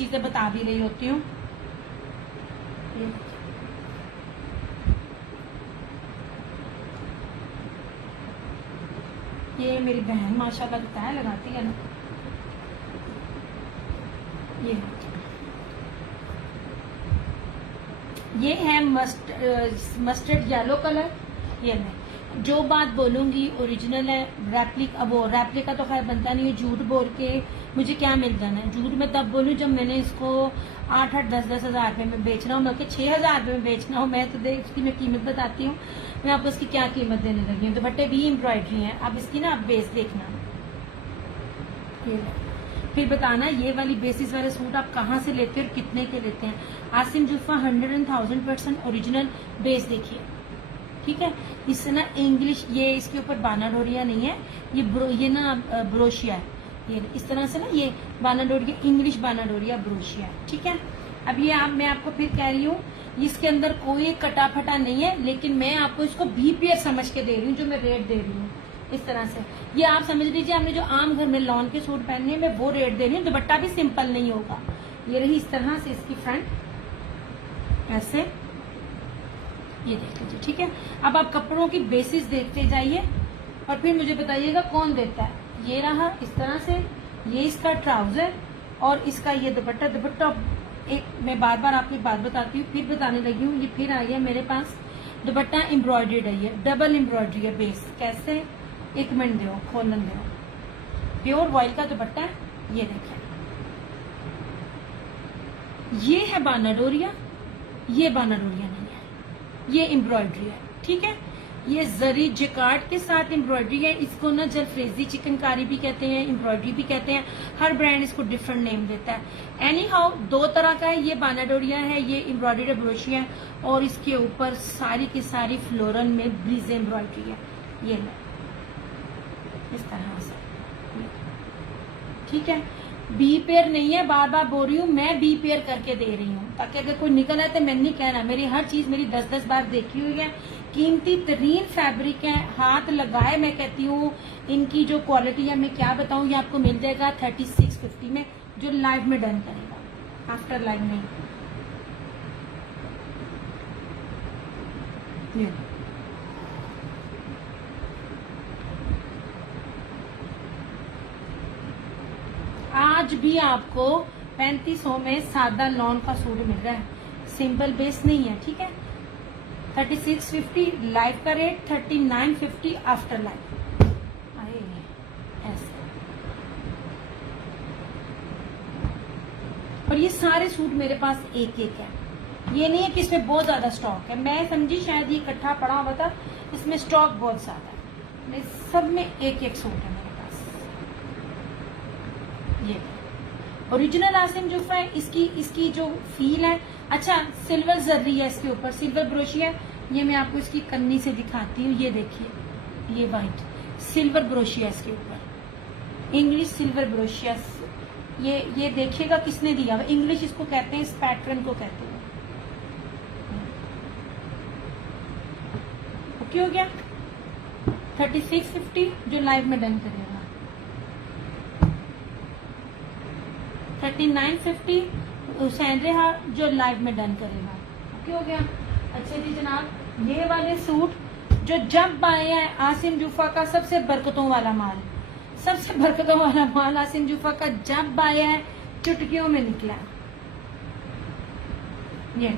चीजें बता भी रही होती हूँ। ये मेरी बहन माशाल्लाह तय लगाती है ना। ये है मस्टर्ड येलो कलर। ये मैं जो बात बोलूंगी ओरिजिनल है। रेप्लिका, वो रेप्लिका तो खैर बनता नहीं है। झूठ बोल के मुझे क्या मिल जाना है। झूठ मैं तब बोलूं जब मैंने इसको 8-8, 10-10 हजार रुपए में बेचना हो, बल्कि 6,000 रुपए में बेचना हो। मैं तो देख इसकी मैं कीमत बताती हूँ, मैं आपको इसकी क्या कीमत देने लगी हूँ। दुपट्टे भी एम्ब्रॉयडरी है। अब इसकी ना आप बेस देखना, फिर बताना ये वाली बेसिस वाले सूट आप कहाँ से लेते हैं और कितने के लेते हैं। आसिम जुल्फा 100,000% ओरिजिनल बेस देखिए, ठीक है। इससे ना इंग्लिश, ये इसके ऊपर बाना डोरिया नहीं है, ये ना ब्रोशिया है। ये इस तरह से ना ये बाना डोरिया, इंग्लिश बाना डोरिया ब्रोशिया है, ठीक है। अब ये मैं आपको फिर कह रही हूँ, इसके अंदर कोई कटा फटा नहीं है, लेकिन मैं आपको इसको भी पेयर समझ के दे रही हूँ, जो मैं रेट दे रही हूँ इस तरह से। ये आप समझ लीजिए, आपने जो आम घर में लॉन के सूट पहनने हैं, मैं वो रेट दे रही हूँ। दुपट्टा भी सिंपल नहीं होगा। ये रही इस तरह से इसकी फ्रंट, ऐसे ये देख लीजिए, ठीक है। अब आप कपड़ों की बेसिस देखते जाइए और फिर मुझे बताइएगा कौन देता है। ये रहा इस तरह से, ये इसका ट्राउजर और इसका ये दुपट्टा। दुपट्टा एक मैं बार बार आपको एक बात बताती हूँ, फिर बताने लगी हूँ। ये फिर आ गया मेरे पास दुपट्टा एम्ब्रॉयडर्ड है, ये डबल एम्ब्रॉयडरी है बेस। कैसे, एक मिनट दो, खोलन दो। प्योर वॉइल का दुपट्टा है, ये देखें। ये है बाना डोरिया, ये बाना डोरिया नहीं है, ये एम्ब्रॉयडरी है, ठीक है। ये जरी जिकार्ड के साथ एम्ब्रॉयडरी है। इसको ना जलफ्रेजी चिकनकारी भी कहते हैं, एम्ब्रॉयडरी भी कहते हैं। हर ब्रांड इसको डिफरेंट नेम देता है। एनी हाउ दो तरह का है, ये बाना डोरिया है, ये एम्ब्रॉयडरी ब्रोशिया है। और इसके ऊपर सारी की सारी फ्लोरल में ब्रीज एम्ब्रॉयडरी है। ये लो इस तरह से, ठीक है। बी पेयर नहीं है, बार बार बोल रही हूँ, मैं बी पेयर करके दे रही हूँ, ताकि अगर कोई निकल आए तो मैं नहीं कहना। मेरी हर चीज मेरी 10-10 बार देखी हुई है। कीमती तरीन फैब्रिक है, हाथ लगाए। मैं कहती हूँ इनकी जो क्वालिटी है मैं क्या बताऊँ, ये आपको मिल जाएगा 3650 में, जो लाइव में डन करेगा, आफ्टर लाइव नहीं। आज भी आपको 3500 में सादा लॉन का सूट मिल रहा है, सिंपल बेस नहीं है, ठीक है। 3650 लाइव का रेट, 3950 आफ्टर लाइव। ऐसे। और ये सारे सूट मेरे पास एक एक है, ये नहीं है कि इसमें बहुत ज्यादा स्टॉक है। मैं समझी शायद ये इकट्ठा पड़ा हुआ था, इसमें स्टॉक बहुत ज्यादा है। सब में एक एक सूट है मेरे पास। ये ओरिजिनल आसिम जुल्फा है। इसकी जो फील है, अच्छा सिल्वर जर्री है इसके ऊपर, सिल्वर ब्रोशिया। ये मैं आपको इसकी कन्नी से दिखाती हूँ, ये देखिए, ये वाइट सिल्वर ब्रोशिया इसके ऊपर, इंग्लिश सिल्वर ब्रोशिया। ये देखिएगा किसने दिया हुआ, इंग्लिश इसको कहते हैं, इस पैटर्न को कहते हैं। ओके हो गया। 3650 जो लाइव में डन करेगा, 3950 हुसैन रेहा जो लाइव में डन करेगा। ओके हो गया। अच्छा जी जनाब, ये वाले सूट जो जब आए हैं आसिम जुल्फा का सबसे बरकतों वाला माल, सबसे बरकतों वाला माल आसिम जुल्फा का जब आया है, चुटकियों में निकला। ये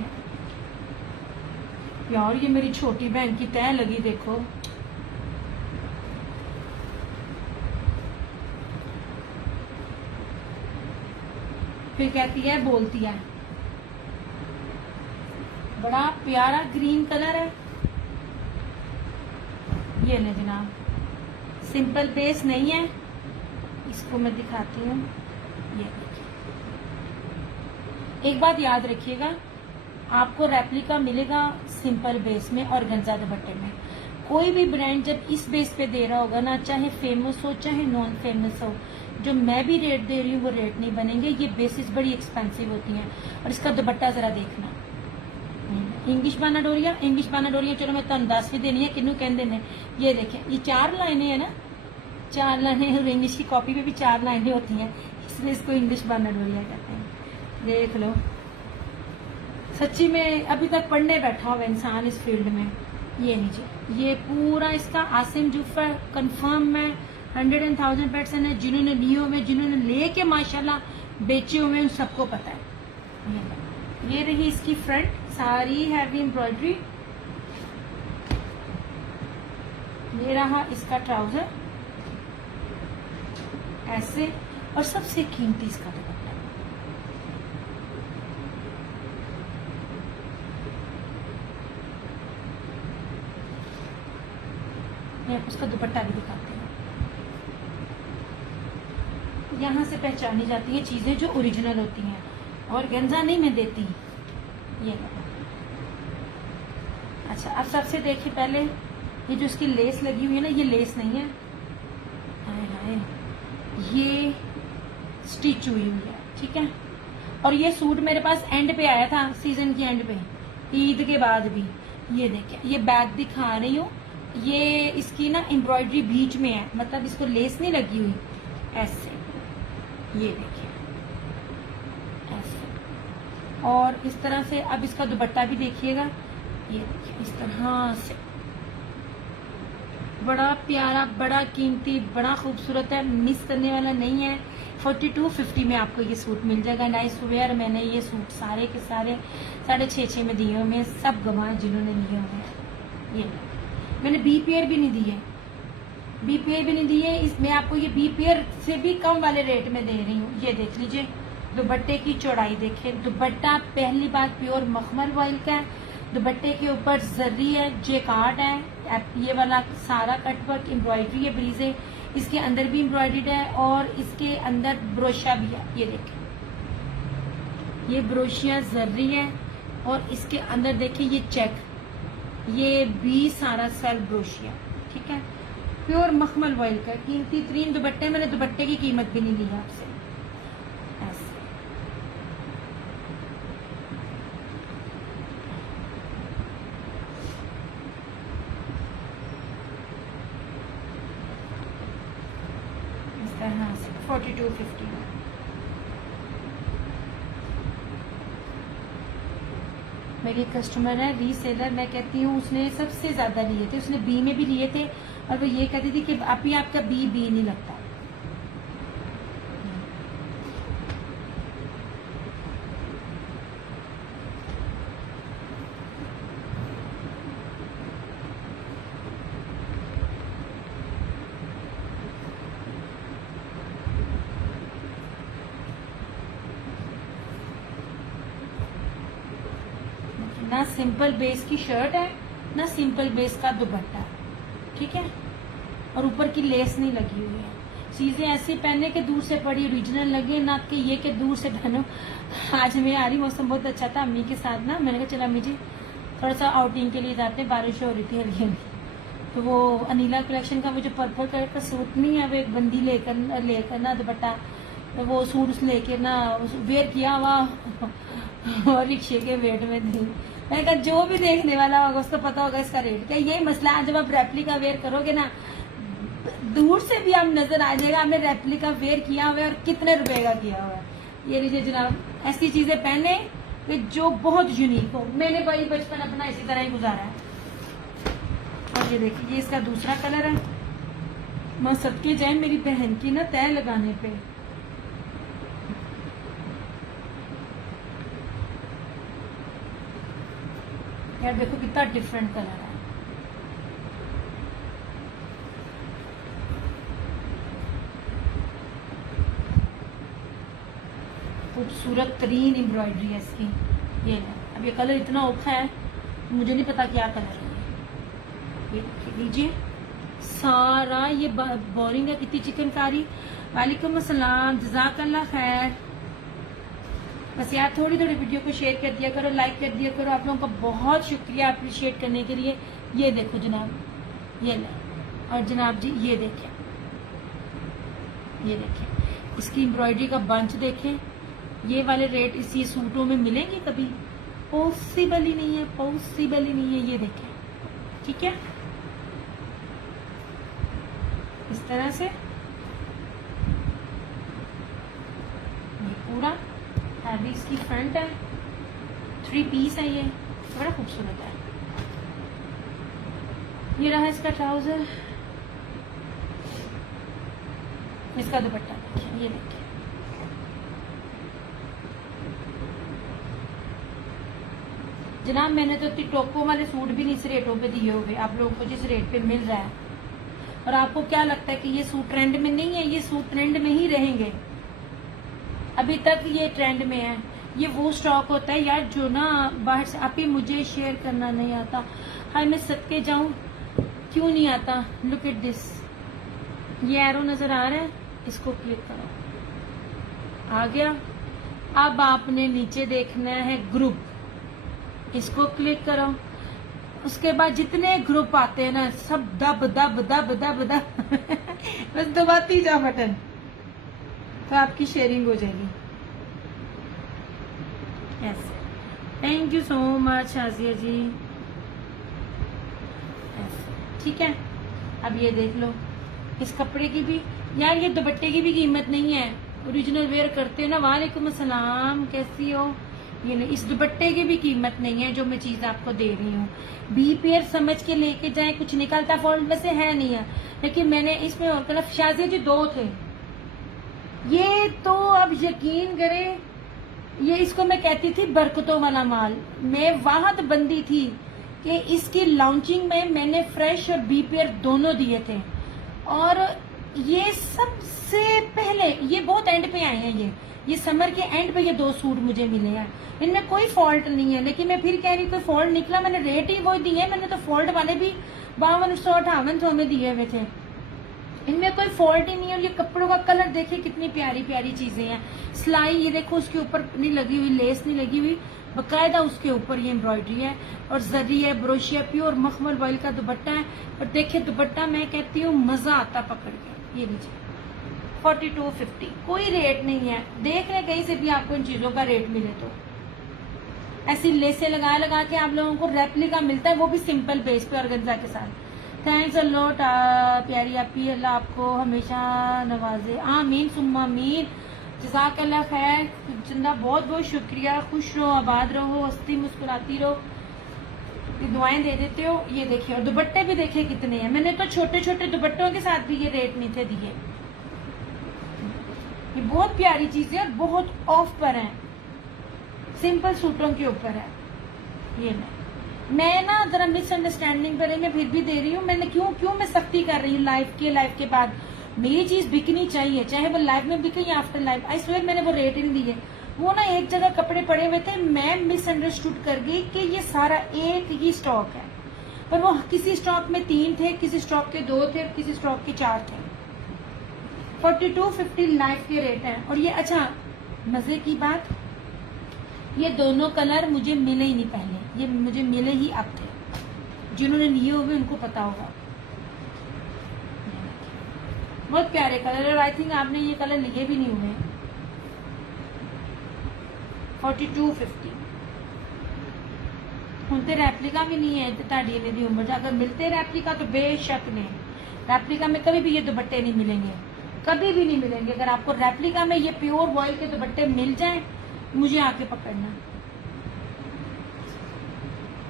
यार, ये मेरी छोटी बहन की तय लगी, देखो फिर कहती है, बोलती है, बड़ा प्यारा ग्रीन कलर है। ये ले जनाब, सिंपल बेस नहीं है, इसको मैं दिखाती हूँ। ये देखिए, एक बात याद रखिएगा, आपको रेप्लिका मिलेगा सिंपल बेस में और गंजा दुपट्टे में। कोई भी ब्रांड जब इस बेस पे दे रहा होगा ना, चाहे फेमस हो चाहे नॉन फेमस हो, जो मैं भी रेट दे रही हूँ वो रेट नहीं बनेंगे। ये बेसिस बड़ी एक्सपेंसिव होती हैं। और इसका दुपट्टा जरा देखना, इंग्लिश बाना डोरिया, इंग्लिश बाना डोरिया। चलो मैं तुम 10 भी देनी है, किन्नू कह देने। ये देखें, ये 4 लाइनें है ना, 4 लाइनें। इंग्लिश की कॉपी पे भी 4 लाइनें होती हैं, इसलिए इसको इंग्लिश बाना डोरिया कहते हैं। देख लो, सच्ची में अभी तक पढ़ने बैठा हुआ इंसान इस फील्ड में। ये नीचे ये पूरा इसका आसिम जुफा कंफर्म है, 100,000% है। जिन्होंने लिए हुए, जिन्होंने लेके माशाल्लाह बेचे हुए, उन सबको पता है। ये रही इसकी फ्रंट, सारी हैवी एम्ब्रॉयडरी। ये रहा इसका ट्राउजर ऐसे, और सबसे कीमती इसका दुपट्टा। उसका दुपट्टा भी दिखाते हैं। यहाँ से पहचानी जाती है चीजें जो ओरिजिनल होती हैं, और गंजा नहीं मैं देती। ये अच्छा, अब सबसे देखिए पहले ये जो इसकी लेस लगी हुई है ना, ये लेस नहीं है, हाय हाय, ये स्टिच हुई हुई है, ठीक है। और ये सूट मेरे पास एंड पे आया था, सीजन के एंड पे, ईद के बाद भी। ये देखिए, ये बैक दिखा रही हूँ, ये इसकी ना एम्ब्रॉयडरी बीच में है, मतलब इसको लेस नहीं लगी हुई, ऐसे। ये देखिए ऐसे, और इस तरह से। अब इसका दुपट्टा भी देखिएगा, ये देखिए इस तरह से, बड़ा प्यारा, बड़ा कीमती, बड़ा खूबसूरत है, मिस करने वाला नहीं है। 4250 में आपको ये सूट मिल जाएगा। Nice wear. मैंने ये सूट सारे के सारे 6.5 में दिए हुए, सब गवाए जिन्होंने लिए हुए हैं। ये मैंने बीपीआर भी नहीं दिए, बीपीआर भी नहीं दिए। इसमें आपको ये बीपीआर से भी कम वाले रेट में दे रही हूँ। ये देख लीजिए, दुपट्टे की चौड़ाई देखिए। दुपट्टा पहली बात प्योर मखमल वॉइल का है, दुपट्टे के ऊपर जर्री है, जेकार्ड है, ये वाला सारा कटवर्क एम्ब्रॉयडरी है, ब्रीजे, इसके अंदर भी एम्ब्रॉयडर्ड है, और इसके अंदर ब्रोशिया भी है। ये देखिए, ये ब्रोशिया जर्री है, और इसके अंदर देखिए ये चेक, ये भी सारा सेल्फ ब्रोशिया, ठीक है। प्योर मखमल वॉइल का कीमती तरीन दुपट्टे। मैंने दुपट्टे की कीमत भी नहीं ली आपसे, ऐसे। इस तरह से 4250 में। मेरी कस्टमर है, रीसेलर, मैं कहती हूँ उसने सबसे ज्यादा लिए थे, उसने बी में भी लिए थे, और वो ये कहती थी कि अभी आपका बी नहीं लगता। ना सिंपल बेस की शर्ट है, ना सिंपल बेस का दुपट्टा, ठीक है। और ऊपर की लेस नहीं लगी हुई है। चीजें ऐसी पहने के दूर से बड़ी ओरिजिनल लगे, ना कि ये के दूर से पहनो। आज मैं आ रही, मौसम बहुत अच्छा था, अम्मी के साथ ना, मैंने कहा चला अम्मी जी थोड़ा सा आउटिंग के लिए जाते हैं, बारिश हो रही थी हल्की हल्की। तो वो अनिला कलेक्शन का वो जो पर्पल कलर का सूट नहीं है, वो एक बंदी लेकर ना दुपट्टा, तो वो सूट उस लेके ना वेयर किया हुआ और रिक्शे के वेट में थी। मैंने कहा जो भी देखने वाला होगा उसको पता होगा इसका रेट क्या। यही मसला है, जब आप रेप्लिका वेयर करोगे ना, दूर से भी आप नजर आ जाएगा आपने रेप्लिका वेयर किया हुआ है और कितने रुपए का किया हुआ है। ये लीजिए जनाब, ऐसी चीजें पहने कि जो बहुत यूनिक हो। मैंने भाई बचपन अपना इसी तरह ही गुजारा है। और ये देखिए, ये इसका दूसरा कलर है। मां सदके जाए मेरी बहन की ना तय लगाने पे। यार देखो कितना डिफरेंट कलर है। खूबसूरत तरीन एम्ब्रॉयडरी है इसकी। ये है, अब ये कलर इतना औखा है, मुझे नहीं पता क्या कलर है। ये देख लीजिए, सारा ये बोरिंग है, कितनी चिकनकारी। वालेकुम अस्सलाम, जज़ाकल्लाह खैर। बस यार थोड़ी थोड़ी वीडियो को शेयर कर दिया करो, लाइक कर दिया करो। आप लोगों का बहुत शुक्रिया अप्रिशिएट करने के लिए। ये देखो जनाब, ये ले, और जनाब जी ये देखें, ये देखें इसकी एम्ब्रॉयडरी का बंच देखें। ये वाले रेट इसी सूटों में मिलेंगे कभी? पॉसिबल ही नहीं है, पॉसिबल ही नहीं है। ये देखें, ठीक है, इस तरह से ये पूरा हैवी इसकी फ्रंट है, 3 पीस है, ये बड़ा खूबसूरत है। ये रहा इसका ट्राउजर, इसका दुपट्टा देखिए, ये देखिए जनाब, मैंने तो टोको वाले सूट भी नहीं इस रेटों पे दिए हुए आप लोगों को, जिस रेट पे मिल रहा है। और आपको क्या लगता है कि ये सूट ट्रेंड में नहीं है? ये सूट ट्रेंड में ही रहेंगे, अभी तक ये ट्रेंड में है। ये वो स्टॉक होता है यार जो ना बाहर से, आप ही मुझे शेयर करना नहीं आता, हाय मैं सदके जाऊं, क्यों नहीं आता। लुक एट दिस, ये एरो नजर आ रहा है, इसको क्लिक करो, आ गया। अब आपने नीचे देखना है ग्रुप, इसको क्लिक करो। उसके बाद जितने ग्रुप आते हैं ना, सब दब दब दब दब दब बस दबाती जा बटन, तो आपकी शेयरिंग हो जाएगी। Yes, thank you so much आजिया जी। ठीक है, अब ये देख लो, इस कपड़े की भी यार, ये दुपट्टे की भी कीमत नहीं है, ओरिजिनल वेयर करते हो ना। वालेकुम अस्सलाम, कैसी हो? ये नहीं, इस दुपट्टे की भी कीमत नहीं है जो मैं चीज आपको दे रही हूँ। बी पेयर समझ के लेके जाए, कुछ निकलता फॉल्ट में से है नहीं है, लेकिन मैंने इसमें और कलर, शाजिया जी 2 थे ये, तो अब यकीन करें, ये इसको मैं कहती थी बरकतों वाला माल। मैं वाहद बंदी थी कि इसकी लॉन्चिंग में मैंने फ्रेश और बी पेयर दोनों दिए थे, और ये सबसे पहले, ये बहुत एंड पे आए हैं, ये समर के एंड पे ये 2 सूट मुझे मिले हैं। इनमें कोई फॉल्ट नहीं है, लेकिन मैं फिर कह रही कोई फॉल्ट निकला, मैंने रेट ही वो दिए, मैंने तो फॉल्ट वाले भी 5258 में दिए हुए थे, इनमें कोई फॉल्ट ही नहीं है। और ये कपड़ों का कलर देखिए, कितनी प्यारी प्यारी चीजें हैं। सिलाई ये देखो, उसके ऊपर नहीं लगी हुई, लेस नहीं लगी हुई, बकायदा उसके ऊपर ये एम्ब्रॉयडरी है, और जरी है, ब्रोशिया, प्योर मखमल ऑयल का दुपट्टा है। और देखिए दुपट्टा, मैं कहती हूँ मजा आता पकड़ के। ये लीजिए 4250, कोई रेट नहीं है, देख रहे कहीं से भी आपको इन चीजों का रेट मिले तो। ऐसी लेसे लगा लगा के आप लोगों को रेप्लिका मिलता है, वो भी सिंपल बेस पे ऑर्गेन्जा के साथ। थैंक्स अ लॉट प्यारी आपी, अल्लाह आपको हमेशा नवाजे, आमीन सुम्मा आमीन, जज़ाकल्लाह खैर। जिंदा बहुत बहुत शुक्रिया, खुश रहो, आबाद रहो, हंसती मुस्कुराती रहो, ये दुआएं दे देते हो। ये देखिए, और दुपट्टे भी देखिए कितने हैं, मैंने तो छोटे छोटे दुपट्टों के साथ भी ये रेट नहीं थे दिए। ये बहुत प्यारी चीजें और बहुत ऑफ पर है, सिंपल सूटों के ऊपर है। ये मैं ना जरा मिसअंडरस्टैंडिंग पर है, मैं फिर भी दे रही हूँ। मैंने क्यों मैं सख्ती कर रही हूँ लाइफ के बाद, मेरी चीज बिकनी चाहिए, चाहे वो लाइफ में बिके या आफ्टर लाइफ। आई स्वेयर मैंने वो रेट ही नहीं दिए। वो ना एक जगह कपड़े पड़े हुए थे, मैं मिसअंडरस्टूड कर गई कि ये सारा एक ही स्टॉक है, पर वो किसी स्टॉक में 3 थे, किसी स्टॉक के 2 थे, किसी स्टॉक के 4 थे। 4250 लाइफ के रेट है। और ये अच्छा मजे की बात, ये दोनों कलर मुझे मिले ही नहीं पहले, ये मुझे मिले ही अब थे। जिन्होंने लिए हुए उनको पता होगा। बहुत प्यारे कलर, और आई थिंक आपने ये कलर लिए भी नहीं हुए। 4250 ਹੁੰਦੇ रेप्लिका भी नहीं है ताड़ी दी उम्र, अगर मिलते रेप्लिका तो बेशक नहीं। रेप्लिका में कभी भी ये दुपट्टे नहीं मिलेंगे, कभी भी नहीं मिलेंगे। अगर आपको रेप्लिका में ये प्योर वॉयल के दुपट्टे मिल जाएं, मुझे आके पकड़ना।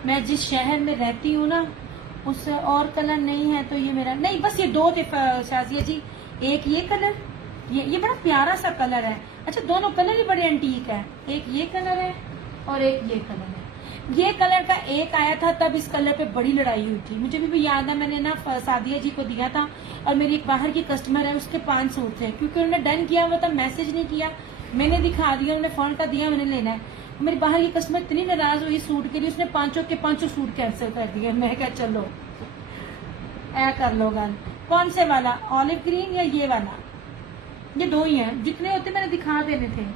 मैं जिस शहर में रहती हूँ ना, उस और कलर नहीं है, तो ये मेरा नहीं, बस ये 2 थे शाजिया जी। एक ये कलर, ये बड़ा प्यारा सा कलर है। अच्छा, दोनों कलर ही बड़े एंटीक है, एक ये कलर है और एक ये कलर है। ये कलर का एक आया था, तब इस कलर पे बड़ी लड़ाई हुई थी, मुझे भी याद है। मैंने ना सादिया जी को दिया था, और मेरी एक बाहर की कस्टमर है, उसके 5 सूट थे, क्योंकि उन्होंने डन किया हुआ था, मैसेज नहीं किया, मैंने दिखा दिया, उन्होंने फोन का दिया, मैंने लेना है। मेरी बाहर की कस्टमर इतनी नाराज हुई सूट के लिए, उसने 5 के 5 सूट कैंसिल कर दिए। मैं क्या, चलो ऐ कर लो गल, कौन से वाला, ऑलिव ग्रीन या ये वाला? ये 2 ही हैं, जितने होते मैंने दिखा देने थे,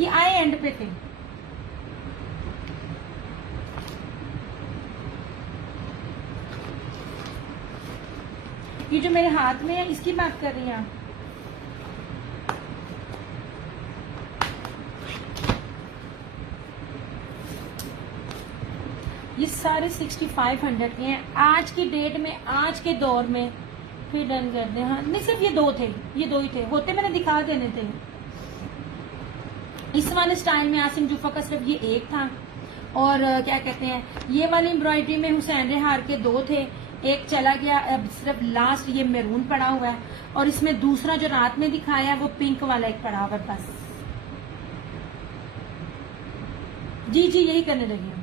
ये आए एंड पे थे। ये जो मेरे हाथ में है, इसकी बात कर रही हैं आप? ये सारे 6500 के हैं आज की डेट में, आज के दौर में। फिर डन कर दे। हाँ नहीं, सिर्फ ये 2 थे, ये 2 ही थे, होते मैंने दिखा देने थे। इस वाले स्टाइल में आसिम जूफा का सिर्फ ये एक था, और क्या कहते हैं, ये वाली एम्ब्रॉयडरी में हुसैन रेहार के 2 थे, एक चला गया, अब सिर्फ लास्ट ये मैरून पड़ा हुआ है, और इसमें दूसरा जो रात में दिखाया है वो पिंक वाला एक पड़ा हुआ है बस। जी जी यही करने लगी हूँ।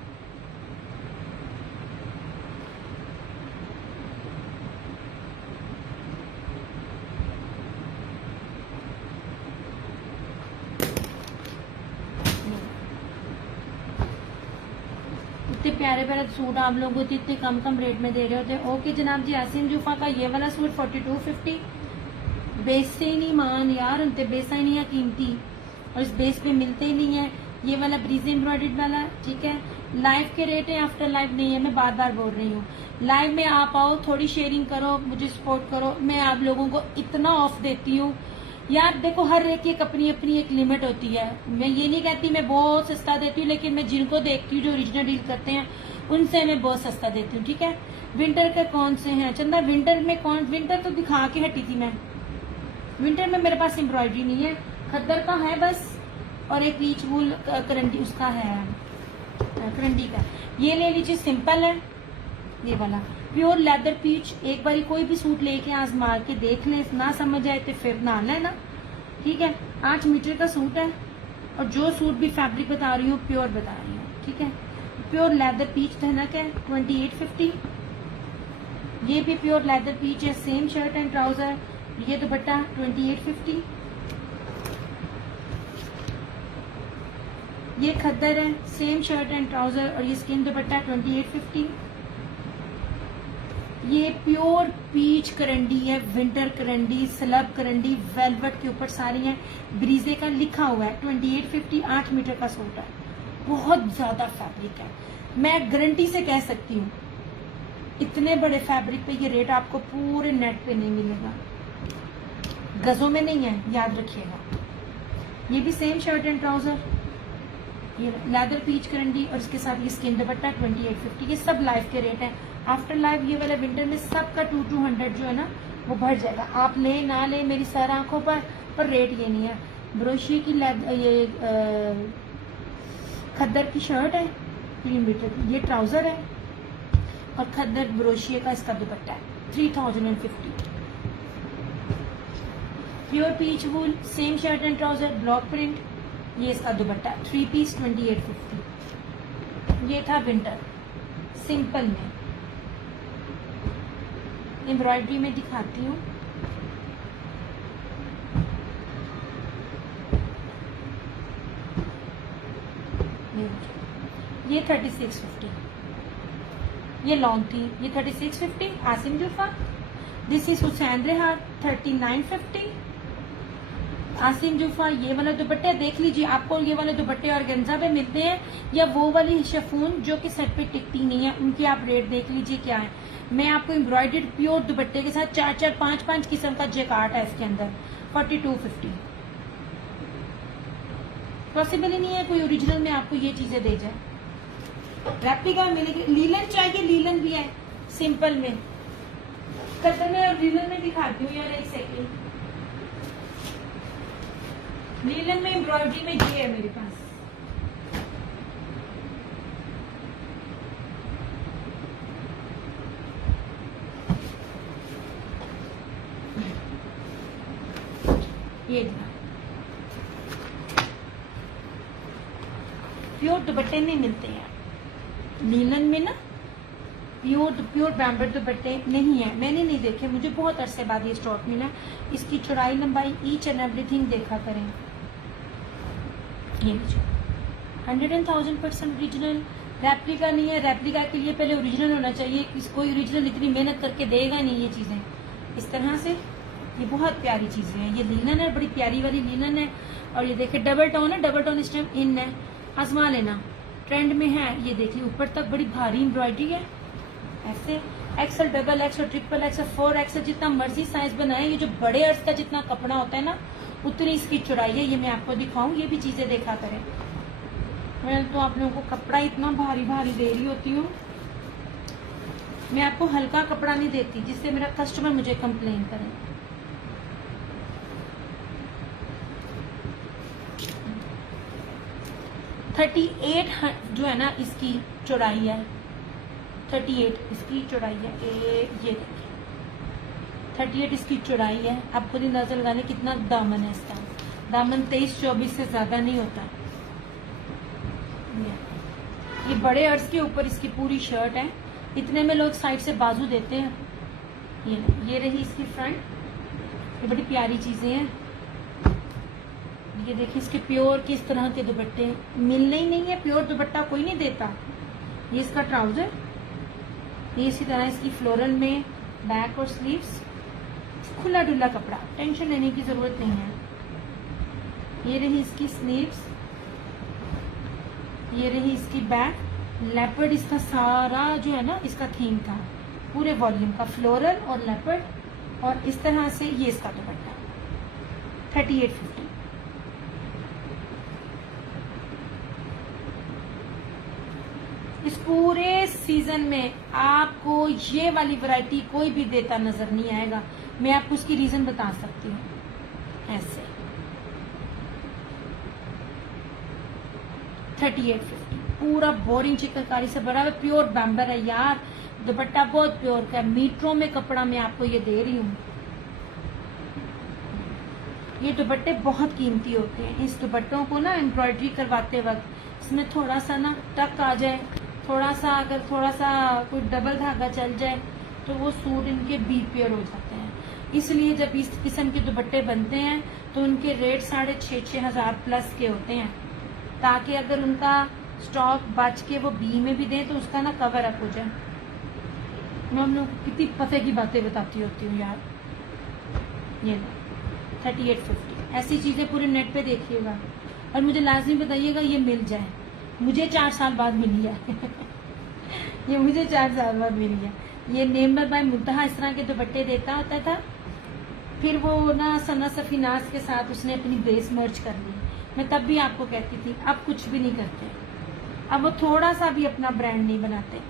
इतने प्यारे प्यारे सूट आप लोगों को इतने कम कम रेट में दे रहे होते। ओके जनाब जी, आसिम जूफा का ये वाला सूट 4250, बेस से ही नहीं मान यार, उनते बेसा ही नहीं है कीमती, और इस बेस पे मिलते ही नहीं है। ये वाला ब्रीजी एम्ब्रॉयडर्ड वाला, ठीक है, लाइव के रेट है, आफ्टर लाइव नहीं है। मैं बार बार बोल रही हूँ, लाइव में आप आओ, थोड़ी शेयरिंग करो, मुझे सपोर्ट करो, मैं आप लोगों को इतना ऑफ देती हूँ यार। देखो हर एक की अपनी अपनी एक लिमिट होती है। मैं ये नहीं कहती मैं बहुत सस्ता देती हूँ, लेकिन मैं जिनको देखती हूँ जो ओरिजिनल डील करते हैं उनसे मैं बहुत सस्ता देती हूँ, ठीक है। विंटर के कौन से हैं चंदा? विंटर में कौन? विंटर तो दिखा के हटी थी मैं। विंटर में मेरे पास एम्ब्रॉयडरी नहीं है, खद्दर का है बस, और एक रीच वूल करंडी उसका है, करंडी का। ये ले लीजिए, सिंपल है ये वाला, प्योर लेदर पीच। एक बारी कोई भी सूट लेके आजमा के देख लें, ना समझ आए तो फिर ना लेना, ठीक है। 8 मीटर का सूट है, और जो सूट भी फैब्रिक बता रही हूँ प्योर बता रही हूँ, ठीक है। प्योर लेदर पीच धनक है 2850। ये भी प्योर लेदर पीच है, सेम शर्ट एंड ट्राउजर। ये दुपट्टा 2850। ये खद्दर है, सेम शर्ट एंड ट्राउजर, और ये स्किन दुपट्टा 2850। ये प्योर पीच करंडी है, विंटर करंडी, स्लब करंडी, वेलवेट के ऊपर सारी है, ब्रीजे का लिखा हुआ है 2850। 8 मीटर का सूट है, बहुत ज्यादा फैब्रिक है। मैं गारंटी से कह सकती हूँ इतने बड़े फैब्रिक पे ये रेट आपको पूरे नेट पे नहीं मिलेगा, गजों में नहीं है, याद रखिएगा। ये भी सेम शर्ट एंड ट्राउजर, ये लेदर पीच करंडी, और इसके साथ ये स्किन दुपट्टा 2850। ये सब लाइव के रेट है। आफ्टर लाइव ये वाला विंटर में सबका 200 जो है ना वो बढ़ जाएगा। आप ले ना ले मेरी सर आंखों पर रेट ये नहीं है। ब्रोशिये की ये खद्दर की शर्ट है 3 मीटर की, ये ट्राउजर है, और खद्दर ब्रोशिये का इसका दुपट्टा है 3050। Pure peach wool, same shirt and trouser, block print, ये इसका दुपट्टा 3 पीस 2850। ये था विंटर सिंपल में। एम्ब्रॉयडरी में दिखाती हूँ, ये 3650, ये लॉन्ग थी, ये 3650 आसिम जूफा। दिस इज हुसैन रेहार 3950 आसिम जूफा। ये वाला दुपट्टे देख लीजिए, आपको ये वाले दुपट्टे ऑर्गेन्जा पे मिलते हैं, या वो वाली शिफॉन जो कि सेट पे टिकती नहीं है, उनकी आप रेट देख लीजिए क्या है। मैं आपको एम्ब्रॉयडर्ड प्योर दुपट्टे के साथ 4-4, 5-5 किस्म का जैकार्ट है इसके अंदर 4250। पॉसिबल ही नहीं है कोई ओरिजिनल में आपको ये चीजें दे जाए। रेप्लिका मिलेगी, लीलन चाहिए, लीलन भी है सिंपल में, कलर में, और लीलन में दिखाती हूँ यार, एक सेकेंड। लीलन में एम्ब्रॉयडरी में ये है मेरे पास, ये प्योर दुपट्टे में मिलते हैं लीलन में ना, प्योर बैम्बर दुपट्टे नहीं है, मैंने नहीं देखे, मुझे बहुत अरसे बाद ये स्टॉक मिला। इसकी चौड़ाई लंबाई ईच एंड एवरीथिंग देखा करें। ये 100,000% ओरिजिनल, रेप्लिका नहीं है। रेप्लिका के लिए पहले ओरिजिनल होना चाहिए, कोई ओरिजिनल इतनी मेहनत करके देगा नहीं ये चीजें इस तरह से। ये बहुत प्यारी चीजें हैं, ये लीलन है, बड़ी प्यारी वाली लीलन है। और ये देखिए डबल टोन है, डबल टोन इस टाइम इन है, आजमा लेना, ट्रेंड में है। ये देखिए ऊपर तक बड़ी भारी एम्ब्रॉयडरी है, ऐसे XL, double XL, triple XL, 4XL, जितना मर्जी साइज बनाए। ये जो बड़े अर्ज का जितना कपड़ा होता है ना, उतनी इसकी चौड़ाई है। ये मैं आपको दिखाऊं, ये भी चीजें देखा करें। मैं तो आप लोगों को कपड़ा इतना भारी भारी दे रही होती हूँ, मैं आपको हल्का कपड़ा नहीं देती जिससे मेरा कस्टमर मुझे कंप्लेन करे। 38 जो है ना इसकी चौड़ाई है, 38 इसकी चौड़ाई है। ये देखिए 38 इसकी चौड़ाई है। आप खुद ही अंदाजा लगा लें कितना दामन है इसका। दामन 23-24 से ज्यादा नहीं होता। ये बड़े अर्ज के ऊपर इसकी पूरी शर्ट है। इतने में लोग साइड से बाजू देते हैं। ये रही इसकी फ्रंट। ये बड़ी प्यारी चीजें हैं। ये देखिए इसके प्योर किस तरह के दुपट्टे, मिलने ही नहीं है, प्योर दुपट्टा कोई नहीं देता। ये इसका ट्राउजर, ये इसी तरह इसकी फ्लोरल में बैक और स्लीव्स, खुला डुला कपड़ा, टेंशन लेने की जरूरत नहीं है। ये रही इसकी स्लीव्स, ये रही इसकी बैक। लेपर्ड इसका सारा जो है ना इसका थीम था, पूरे वॉल्यूम का फ्लोरल और लेपर्ड। और इस तरह से ये इसका दुपट्टा 3850। इस पूरे सीजन में आपको ये वाली वैरायटी कोई भी देता नजर नहीं आएगा। मैं आपको उसकी रीजन बता सकती हूँ। ऐसे 3850 पूरा बोरिंग चिकनकारी से भरा हुआ प्योर बैम्बर है यार। दुपट्टा बहुत प्योर का, मीटरों में कपड़ा मैं आपको ये दे रही हूँ। ये दुपट्टे बहुत कीमती होते हैं। इस दुपट्टों को ना एम्ब्रॉयडरी करवाते वक्त इसमें थोड़ा सा ना टक आ जाए, थोड़ा सा कोई डबल धागा चल जाए तो वो सूट इनके बी पेयर हो जाते हैं। इसलिए जब इस किस्म के दुपट्टे बनते हैं तो उनके रेट 6,500 हजार प्लस के होते हैं, ताकि अगर उनका स्टॉक बच के वो बी में भी दें तो उसका ना कवर अप हो जाए। मैं हम लोग कितनी पते की बातें बताती होती हूँ यार। ये 3850 ऐसी चीजें पूरे नेट पे देखिएगा और मुझे लाजमी बताइएगा ये मिल जाए। मुझे 4 साल बाद मिली है ये मुझे 4 साल बाद मिली है। ये नेमर बाय मुंतहा इस तरह के दुपट्टे देता होता था, फिर वो ना सना सफीनास के साथ उसने अपनी बेस मर्ज कर ली। मैं तब भी आपको कहती थी अब कुछ भी नहीं करते, अब वो थोड़ा सा भी अपना ब्रांड नहीं बनाते।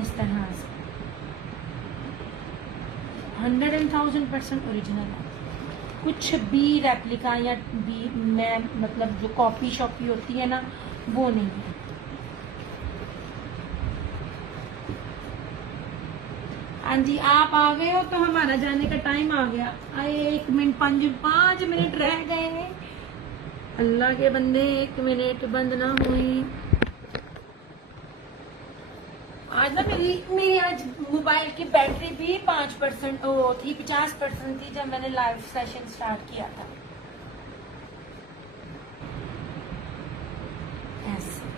इस तरह से 100,000% ओरिजिनल है। कुछ भी रेप्लिका या भी मैं मतलब जो कॉपी शॉपी होती है ना वो नहीं है। हाँ जी आप आ गए हो तो हमारा जाने का टाइम आ गया। आए 1 मिनट 5 मिनट रह गए। अल्लाह के बंदे 1 मिनट बंद ना हुई। आज ना मेरी आज मोबाइल की बैटरी भी 5% थी, 50% थी जब मैंने लाइव सेशन स्टार्ट किया था। ऐसे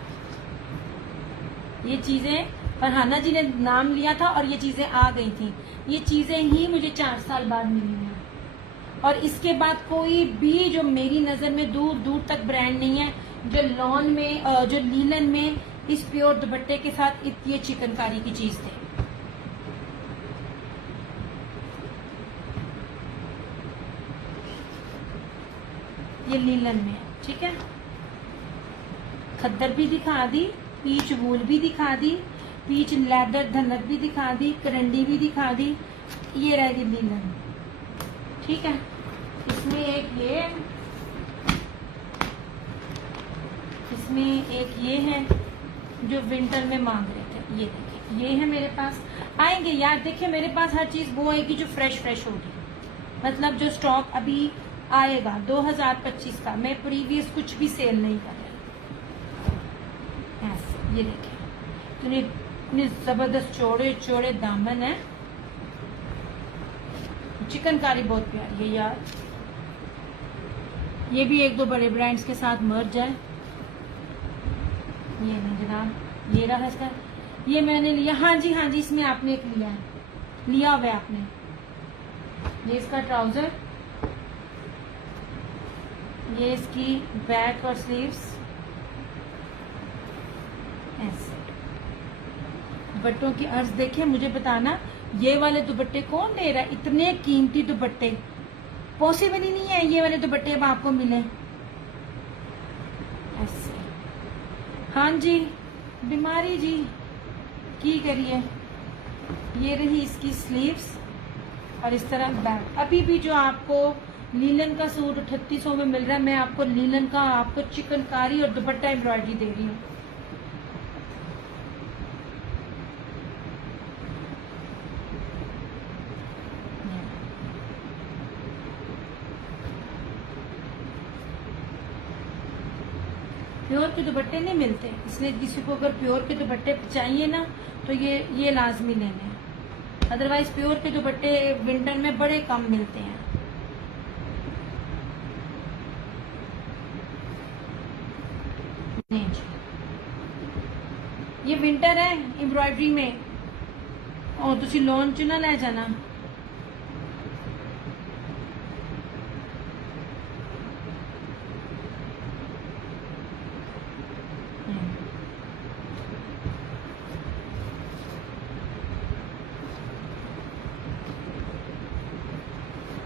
ये चीजें फरहाना जी ने नाम लिया था और ये चीजें आ गई थी। ये चीजें ही मुझे 4 साल बाद मिली हैं और इसके बाद कोई भी जो मेरी नजर में दूर दूर तक ब्रांड नहीं है जो लॉन में जो लीलन में इस प्योर दुपट्टे के साथ ये चिकनकारी की चीज थे। ये लीलन में है, ठीक है। खद्दर भी दिखा दी, पीच वूल भी दिखा दी, पीच लेदर धनक भी दिखा दी, करंडी भी दिखा दी। ये रहेगी लीलन, ठीक है। इसमें एक ये है, इसमें एक ये है जो विंटर में मांग रहे थे। ये देखिए ये है मेरे पास। आएंगे यार, देखिए मेरे पास हर चीज वो आएगी जो फ्रेश होगी, मतलब जो स्टॉक अभी आएगा 2025 का। मैं प्रीवियस कुछ भी सेल नहीं कर रही। ऐसे ये देखिए इतने जबरदस्त चौड़े चौड़े दामन है। चिकनकारी बहुत प्यारी है यार। ये भी 1-2 बड़े ब्रांड्स के साथ मर्ज है। ये नहीं जनाब, ये रहा इसका। ये मैंने लिया, हाँ जी इसमें आपने एक लिया हुआ है आपने। ये इसका ट्राउजर, ये इसकी बैक और स्लीव्स। ऐसे दुपट्टों की अर्ज देखिए। मुझे बताना ये वाले दुपट्टे कौन दे रहा है? इतने कीमती दुपट्टे पॉसिबल ही नहीं है ये वाले दुपट्टे अब आपको मिले। ऐसे हाँ जी बीमारी जी की करिए। ये रही इसकी स्लीव्स और इस तरह बैक। अभी भी जो आपको लीलन का सूट 3800 में मिल रहा है। मैं आपको लीलन का आपको चिकनकारी और दुपट्टा एम्ब्रॉयडरी दे रही हूँ। प्योर के दुपट्टे नहीं मिलते, इसलिए किसी को अगर प्योर के दुपट्टे चाहिए ना तो ये लाजमी लेने हैं। अदरवाइज प्योर के दुपट्टे विंटर में बड़े कम मिलते हैं। नहीं जी, ये विंटर है एम्ब्रॉयडरी में और तुसी लॉन च ना ले जाना।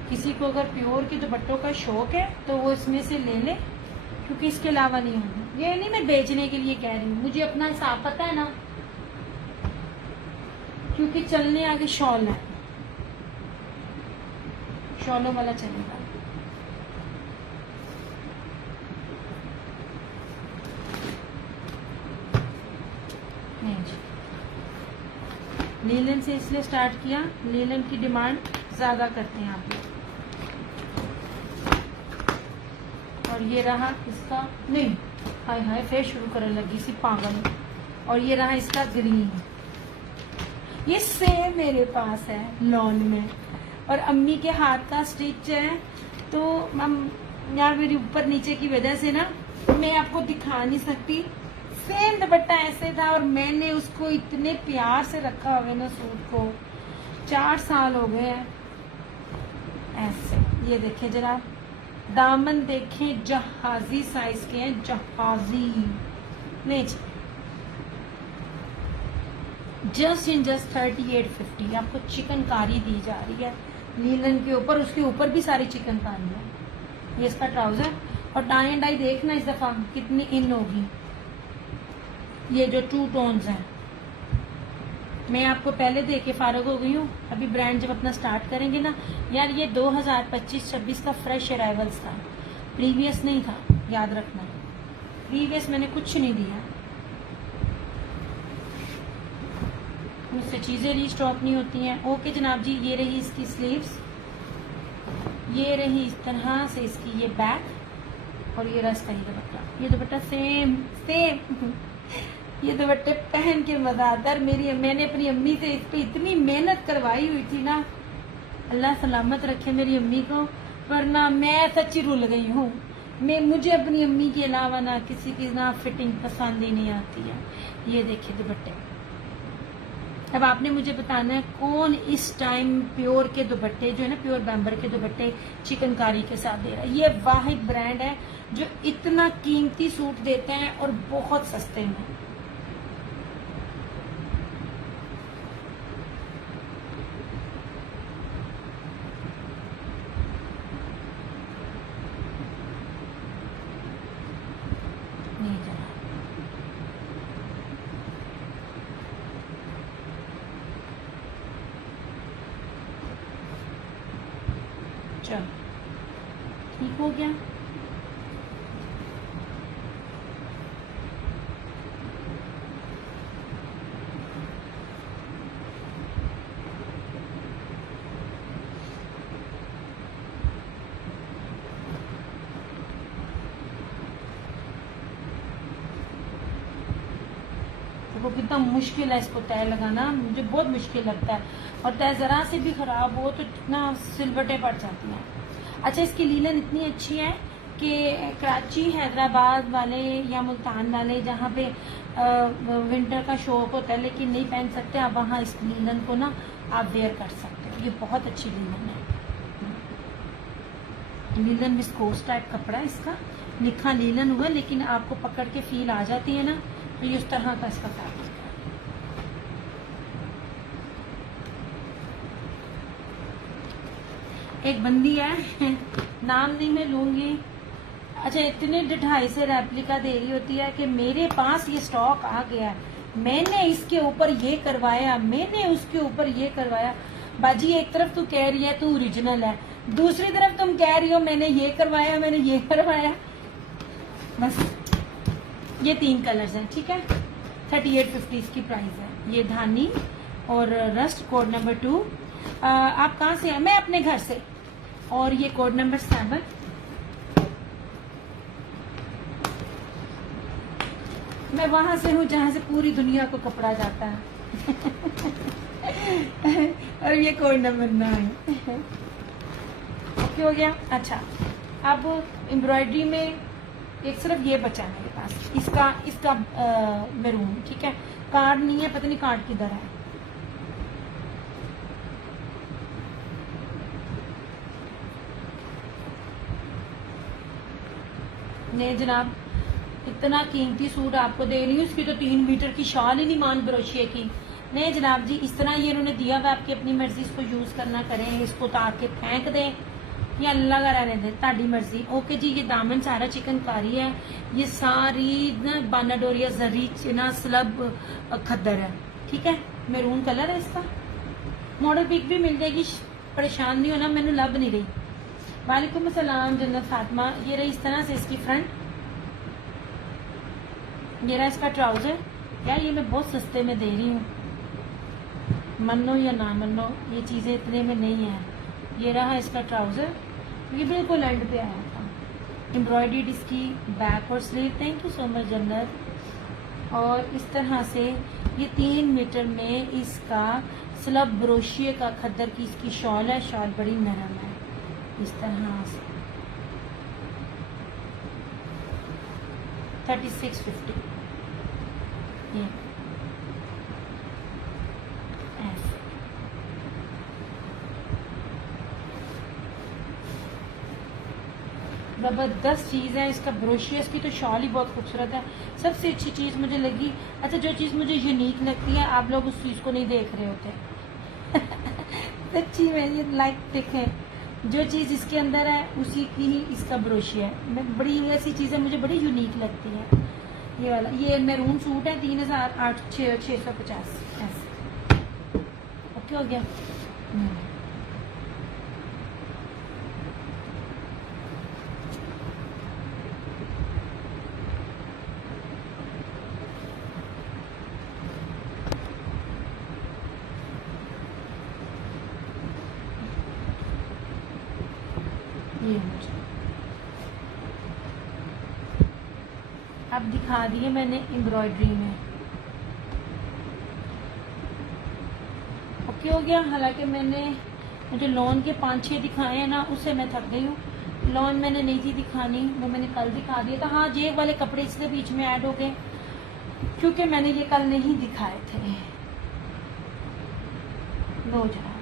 किसी को अगर प्योर के दुपट्टों का शौक है तो वो इसमें से ले ले, क्योंकि इसके अलावा नहीं होगा। ये नहीं मैं बेचने के लिए कह रही हूँ, मुझे अपना हिसाब पता है ना, क्योंकि चलने आगे शॉल है, शॉलों वाला चलेगा। नहीं जी, लीलन से इसलिए स्टार्ट किया, लीलन की डिमांड ज्यादा करते हैं आप लोग। और ये रहा इसका, नहीं हाय हाय फिर शुरू करने लगी सी पागल। और ये रहा इसका ग्रीन, ये सेम मेरे पास है लॉन में, और अम्मी के हाथ का स्टिच है। तो यार मेरी ऊपर नीचे की वजह से ना मैं आपको दिखा नहीं सकती। सेम दुपट्टा ऐसे था और मैंने उसको इतने प्यार से रखा हुआ ना सूट को, 4 साल हो गए हैं ऐसे। ये देखें जरा, दामन देखें, जहाजी साइज के हैं, जहाजी। नहीं जस्ट इन जस्ट 3850 आपको चिकनकारी दी जा रही है लीलन के ऊपर। उसके ऊपर भी सारी चिकनकारी है। ये इसका ट्राउजर, और टाई एंड डाई देखना इस दफा कितनी इन होगी। ये जो 2 टोन्स हैं, मैं आपको पहले दे के फारग हो गई हूँ। अभी ब्रांड जब अपना स्टार्ट करेंगे ना यार, ये 2025-26 का फ्रेश अराइवल्स था, प्रीवियस नहीं था, याद रखना। प्रीवियस मैंने कुछ नहीं दिया, मुझसे चीजें रीस्टॉक नहीं होती हैं। ओके जनाब जी, ये रही इसकी स्लीव्स, ये रही इस तरह से इसकी ये बैक, और ये रहा ही दुपट्टा। ये दुपट्टा सेम सेम ये दुपट्टे पहन के मज़ादार। मैंने अपनी अम्मी से इस पे इतनी मेहनत करवाई हुई थी ना, अल्लाह सलामत रखे मेरी अम्मी को, वरना मैं सच्ची रुल गई हूँ। मुझे अपनी अम्मी के अलावा ना किसी की ना फिटिंग पसंद ही नहीं आती है। ये देखिए दुपट्टे। अब आपने मुझे बताना है कौन इस टाइम प्योर के दुपट्टे जो है ना, प्योर बैम्बर के दुपट्टे चिकनकारी के साथ दे रहा है। ये वाहिद ब्रांड है जो इतना कीमती सूट देते हैं और बहुत सस्ते में। चलो ठीक हो गया। देखो कितना मुश्किल है इसको तय लगाना, मुझे बहुत मुश्किल लगता है। और तय जरा से भी खराब हो तो कितना सिलवटें पड़ जाती हैं। अच्छा, इसकी लीलन इतनी अच्छी है कि कराची, हैदराबाद वाले या मुल्तान वाले जहाँ पे विंटर का शौक होता है लेकिन नहीं पहन सकते, आप वहाँ इस लीलन को ना आप वेयर कर सकते हो। ये बहुत अच्छी लीलन है। लीलन विस्कोस टाइप कपड़ा, इसका लिखा लीलन हुआ लेकिन आपको पकड़ के फील आ जाती है ना, तो ये उस तरह का इसका फैब्रिक है। एक बंदी है नाम नहीं मैं लूंगी, अच्छा इतने 2.5 से रेप्लिका दे रही होती है कि मेरे पास ये स्टॉक आ गया, मैंने इसके ऊपर ये करवाया, मैंने उसके ऊपर ये करवाया। बाजी एक तरफ तू कह रही है तू ओरिजिनल है, दूसरी तरफ तुम कह रही हो मैंने ये करवाया, मैंने ये करवाया। बस ये 3 कलर्स हैं, ठीक है। 3850 इसकी प्राइस है। ये धानी और रस्ट, कोड नंबर 2। आप कहाँ से हैं? मैं अपने घर से। और ये कोड नंबर 7। मैं वहां से हूँ जहां से पूरी दुनिया को कपड़ा जाता है। और ये कोड नंबर 9। ओके हो गया। अच्छा, अब एम्ब्रॉयडरी में एक सिर्फ ये बचा है मेरे पास, इसका मैरून, ठीक है। कार्ड नहीं है, पता नहीं कार्ड किधर है। नहीं जनाब, इतना कीमती सूट आपको दे रही हूँ, इसकी तो 3 मीटर की शॉल ही नहीं मान ब्रोशिए की। नहीं जनाब जी, इस तरह ये इन्होंने दिया हुआ, आपकी अपनी मर्जी, इसको यूज करना करें, इसको उतार के फेंक दें या अल्लाह का रहने दें, ताड़ी मर्जी। ओके जी, ये दामन सारा चिकनकारी है, ये सारी ना बानाडोरिया जरी ना स्लब खद्दर है, ठीक है। मैरून कलर है इसका। मॉडल पिक भी मिल जाएगी, परेशान नहीं होना, मैंने लब नहीं रही। वालेकुम अस्सलाम जन्नत फातिमा। ये रही इस तरह से इसकी फ्रंट, ये रहा इसका ट्राउजर। यार ये मैं बहुत सस्ते में दे रही हूँ, मनो या ना मनो, ये चीज़ें इतने में नहीं है। ये रहा इसका ट्राउजर, ये बिल्कुल एंड पे आया था। एम्ब्रॉयडर्ड इसकी बैक और sleeve. Thank you so much जन्नत। और इस तरह से ये 3 मीटर में इसका स्लब ब्रोशिए का खद्दर की इसकी शॉल है। शॉल बड़ी नरम है, इस तरह से 3650। ये ऐसे जबरदस्त चीज़ है। इसका ब्रोशियस की तो शॉल ही बहुत खूबसूरत है। सबसे अच्छी चीज़ मुझे लगी, अच्छा जो चीज़ मुझे यूनिक लगती है, आप लोग उस चीज़ को नहीं देख रहे होते। सच्ची में ये लाइक देखें, जो चीज़ इसके अंदर है उसी की ही इसका ब्रोशिया है। मैं बड़ी ऐसी चीज़ें मुझे बड़ी यूनिक लगती है। ये वाला, ये मैरून सूट है, 3850 ऐसे। ओके हो गया। ये मुझे अब दिखा दिए मैंने एम्ब्रॉयडरी में। ओके हो गया। हालांकि मैंने जो लॉन के 5-6 दिखाए हैं ना, उससे मैं थक गई हूँ। लॉन मैंने नहीं थी दिखानी, वो मैंने कल दिखा दिया था। हाँ, जेब वाले कपड़े इसके बीच में ऐड हो गए क्योंकि मैंने ये कल नहीं दिखाए थे। लो जरा